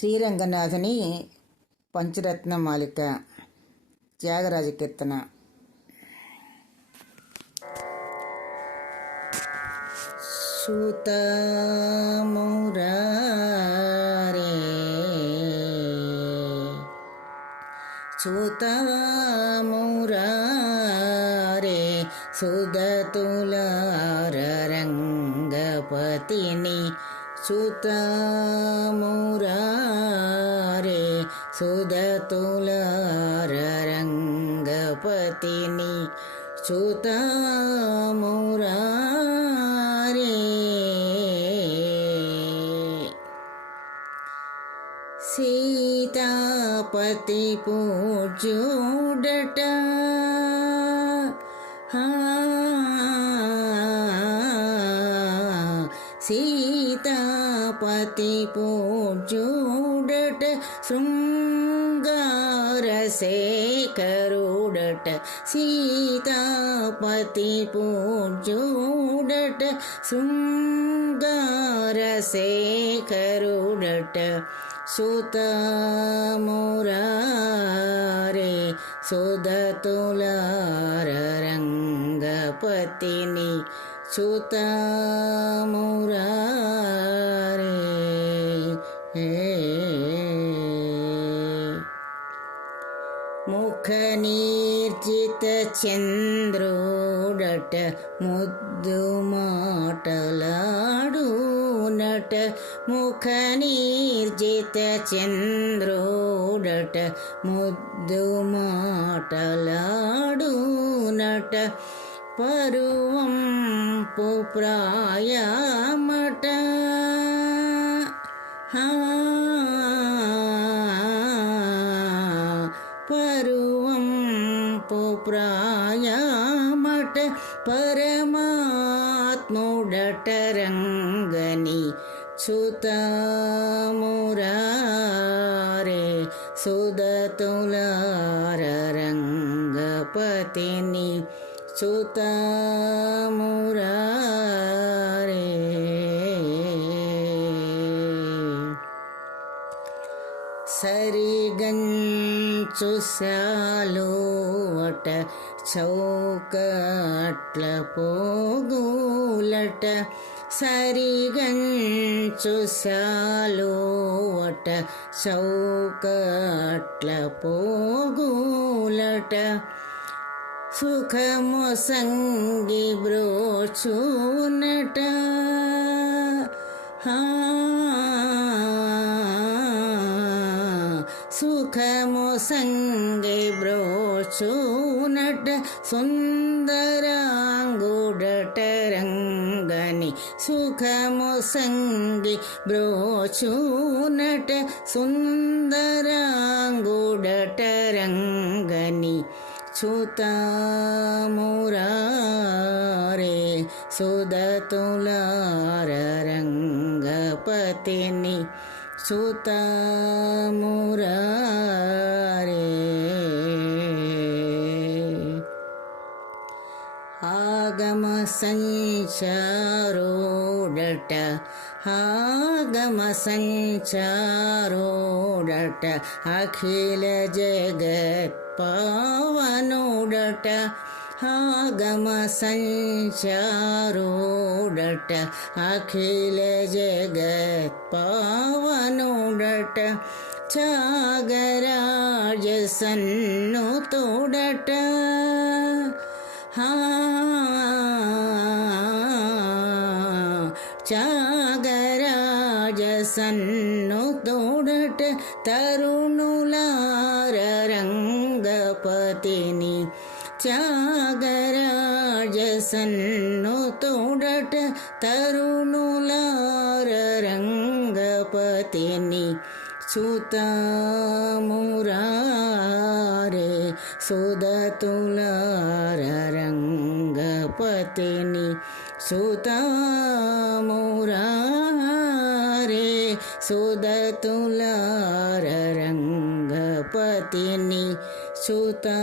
శ్రీరంగనాథుని పంచరత్న మాలిక త్యాగరాజ కీర్తన సుతమురారే సుతమురారే సుదతులార రంగపతిని సుతమురారే సుధతులారంగపతిని సీతాపతి పూజ్యుడట సీతా പതി പൂജൂടട്ട് ശൃംഗാരസേകരുടട്ട് സീതാപതി പൂജൂടട്ട് ശൃംഗാരസേകരുടട്ട് സുതമുരാരേ സുതതുലാരംഗപതിനി రంగపతిని సుతమురారే ముఖ నిర్జిత చంద్రోడట ముద్దు మాటలాడునట ముఖ నీర్జిత చంద్రోడట ముద్దు మాటలాడునట पर्वं पुप्रायमट। ह पर्वं पो्रायमट परमात्मोडटरङ्गनि सुतमुरारे सुदतुलाररङ्गपतिनि। సుదతులార రంగపతిని సరిగంచు శాలోవట చౌకట్ల పోగులట. సరిగంచు శాలోవట చౌకట్ల పోగులట. సుఖము సంగి బ్రోచునట ఆ, సుఖము సంగి బ్రోచునట సుందరాంగుడట రంగని సుఖము సంగి బ్రోచునట సుందరాంగుడట రంగని सुता मुरारे सुदतुलारपतिनि सुता मुरारे आगमसञ्चारो ഓടട്ട ആഗമസഞ്ചാരോടട്ട അഖില ജഗത് പാവനോടട്ട ആഗമസഞ്ചാരോടട്ട അഖില ജഗത് പാവനോടട്ട ചാഗരാജസന്നു തോടട്ട ആ વસનનો તોડટ તરુણુલાર રંગપતિની ચાગરાજસનનો તોડટ તરુણુલાર રંગપતિની સુત મુરારે સુદતુલાર રંગપતિની સુત મુરા సుదతులార రంగపతిని సుతమురారే